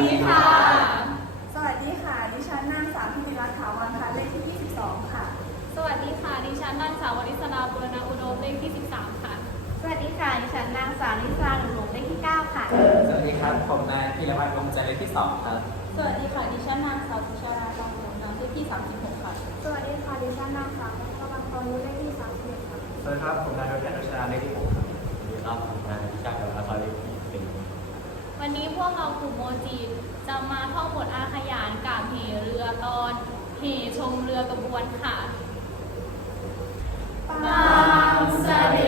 ดีค่ะ สวัสดีค่ะ ดิฉันนางสาวพิมิรัตน์ถาวรค่ะเลขที่ 22 ค่ะ สวัสดีค่ะ ดิฉันนางสาววริศราบุรณอุดมเลขที่ 13 ค่ะ สวัสดีค่ะ ดิฉันนางสาวลิซาหนุ่มหลงเลขที่ 9 ค่ะ สวัสดีครับ ผมนายพีรพัฒน์วงศ์ใจเลขที่สองครับ สวัสดีค่ะ ดิฉันนางสาวสุชาดาทองหลวงนามเลขที่ 36 ค่ะ สวัสดีค่ะ ดิฉันนางสาวพัชรวันทองรู้เลขที่31ค่ะ สวัสดีครับ ผมนายแพทย์รัชดาเลขที่หกครับสวัสดีครับผมนายพิชาติกับอาคาเลขที่สี่ วันนี้พวกเรากลุ่มโมจิจะมาท่องบทอาขยานกับเหเรือตอนเหชมเรือกระบวนค่ะ บางเสด็